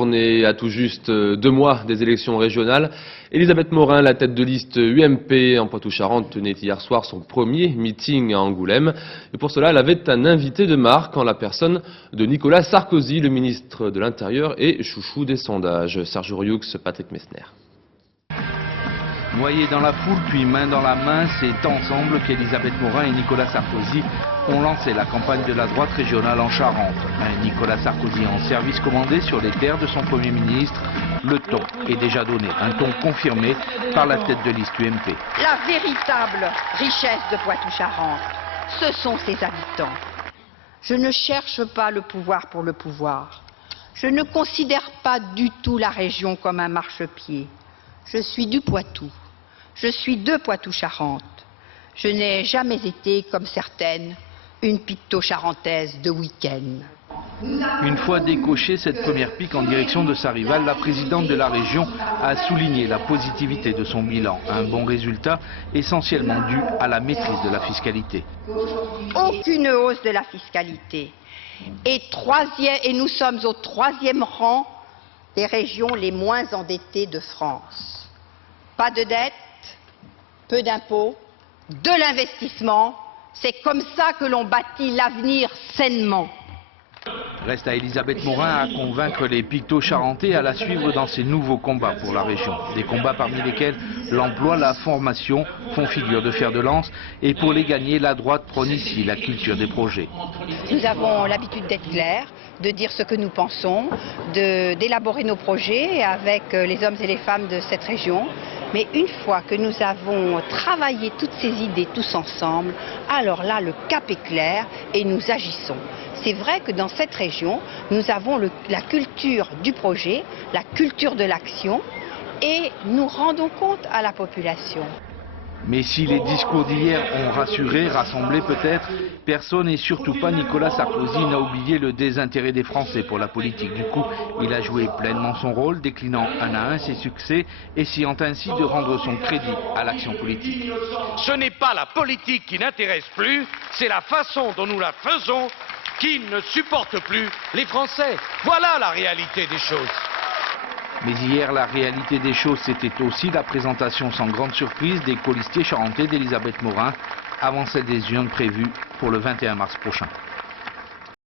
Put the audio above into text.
On est à tout juste 2 mois des élections régionales. Elisabeth Morin, la tête de liste UMP en Poitou-Charentes, tenait hier soir son premier meeting à Angoulême. Et pour cela, elle avait un invité de marque en la personne de Nicolas Sarkozy, le ministre de l'Intérieur et chouchou des sondages. Serge Royoux, Patrick Messner. Noyés dans la foule, puis main dans la main, c'est ensemble qu'Elisabeth Morin et Nicolas Sarkozy ont lancé la campagne de la droite régionale en Charente. Un Nicolas Sarkozy en service commandé sur les terres de son Premier ministre. Le ton est déjà donné, un ton confirmé par la tête de liste UMP. La véritable richesse de Poitou-Charentes, ce sont ses habitants. Je ne cherche pas le pouvoir pour le pouvoir. Je ne considère pas du tout la région comme un marchepied. Je suis du Poitou. Je suis de Poitou-Charentes. Je n'ai jamais été, comme certaines, une picto-charentaise de week-end. Une fois décoché cette première pique en direction de sa rivale, la présidente de la région a souligné la positivité de son bilan. Un bon résultat essentiellement dû à la maîtrise de la fiscalité. Aucune hausse de la fiscalité. Et nous sommes au 3e rang des régions les moins endettées de France. Pas de dette, peu d'impôts, de l'investissement. C'est comme ça que l'on bâtit l'avenir sainement. Reste à Elisabeth Morin à convaincre les picto-charentais à la suivre dans ses nouveaux combats pour la région. Des combats parmi lesquels l'emploi, la formation font figure de fer de lance. Et pour les gagner, la droite prône ici la culture des projets. Nous avons l'habitude d'être clairs, de dire ce que nous pensons, d'élaborer nos projets avec les hommes et les femmes de cette région. Mais une fois que nous avons travaillé toutes ces idées tous ensemble, alors là, le cap est clair et nous agissons. C'est vrai que dans cette région, nous avons la culture du projet, la culture de l'action et nous rendons compte à la population. Mais si les discours d'hier ont rassuré, rassemblé peut-être, personne et surtout pas Nicolas Sarkozy n'a oublié le désintérêt des Français pour la politique. Du coup, il a joué pleinement son rôle, déclinant un à un ses succès, essayant ainsi de rendre son crédit à l'action politique. Ce n'est pas la politique qui n'intéresse plus, c'est la façon dont nous la faisons qui ne supporte plus les Français. Voilà la réalité des choses. Mais hier, la réalité des choses, c'était aussi la présentation sans grande surprise des colistiers charentais d'Elisabeth Morin avant celle des urnes prévues pour le 21 mars prochain.